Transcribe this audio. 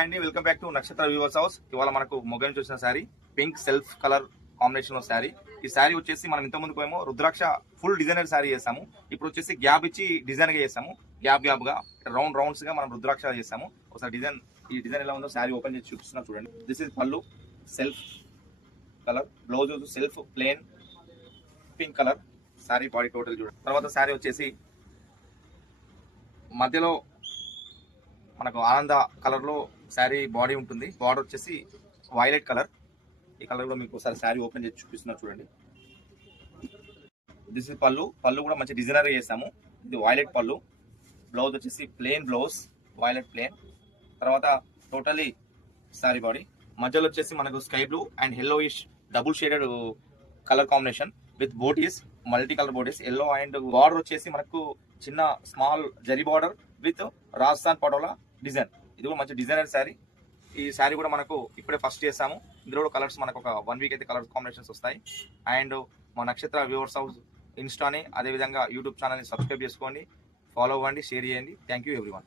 అండి welcome back to నక్షత్ర viewers house. ఇవాళ మనకు మొగ్గని చూసిన sari pink self colour combination లో శారీ. ఈ శారీ వచ్చేసి మనం ఇంత ముందుకు ఏమో రుద్రాక్ష ఫుల్ డిజైనర్ శారీ చేసాము. ఇప్పుడు వచ్చేసి గ్యాప్ ఇచ్చి డిజైన్ గా చేసాము. గ్యాప్ గా రౌండ్స్ గా మనం రుద్రాక్ష చేసాము. ఒకసారి ఈ డిజైన్ ఎలా ఉందో శారీ ఓపెన్ చేసి చూపిస్తున్నా చూడండి. దిస్ ఇస్ పళ్ళు self colour, blouse self plain pink colour, sari body total చూడండి. తర్వాత శారీ వచ్చేసి మధ్యలో మనకు ఆనంద కలర్ లో శారీ బాడీ ఉంటుంది. బార్డర్ వచ్చేసి వైలెట్ కలర్. ఈ కలర్ లో మీకు ఒకసారి శారీ ఓపెన్ చేసి చూపిస్తున్నా చూడండి. దిస్ ఇస్ పళ్ళు కూడా మంచి డిజైనర్ చేసాము. ఇది వైలెట్ పళ్ళు. బ్లౌజ్ వచ్చేసి ప్లేన్ బ్లౌజ్, వైలెట్ ప్లేన్. తర్వాత టోటలీ శారీ బాడీ మధ్యలో వచ్చేసి మనకు sky blue and yellowish double shaded colour combination with buttis, multi colour buttis, yellow and border వచ్చేసి మనకు చిన్న small zari border with Rajasthan patola design. ఇది కూడా మంచి డిజైనర్ శారీ. ఈ శారీ కూడా మనకు ఇప్పుడే ఫస్ట్ చేసాము. ఇందులో కూడా కలర్స్ మనకు ఒక 1 వీక్ అయితే కలర్ కాంబినేషన్స్ వస్తాయి. అండ్ మా నక్షత్ర వ్యూవర్స్ హౌస్ ఇన్స్టాని అదేవిధంగా యూట్యూబ్ ఛానల్ని సబ్స్క్రైబ్ చేసుకోండి, ఫాలో అవ్వండి, షేర్ చేయండి. Thank you everyone.